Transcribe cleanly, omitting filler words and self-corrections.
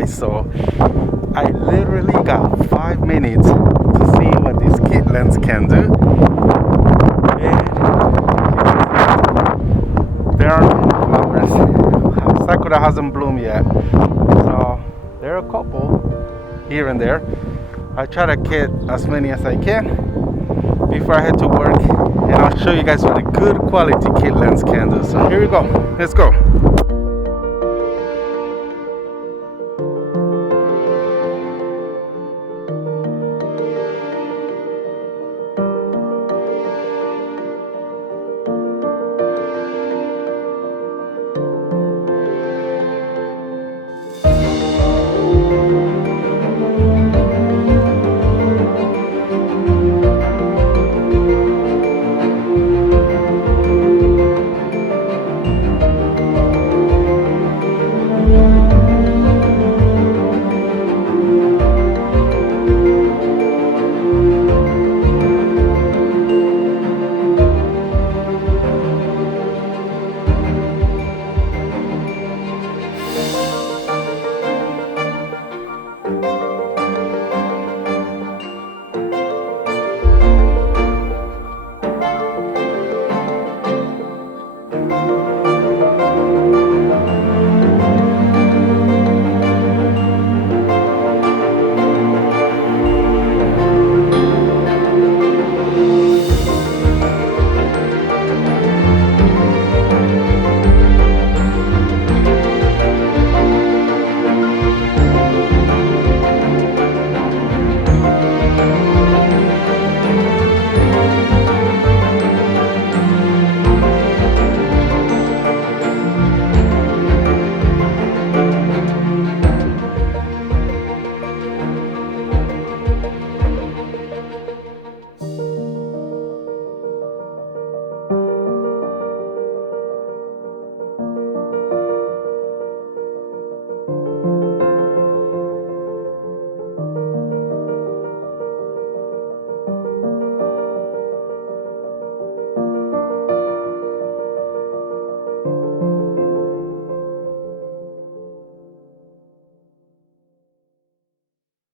guys. So I literally got 5 minutes to see what this kit lens can do. And there are flowers. Sakura hasn't bloomed yet, so there are a couple here and there. I try to get as many as I can before I head to work, and I'll show you guys what a good quality kit lens can do. So here we go, let's go.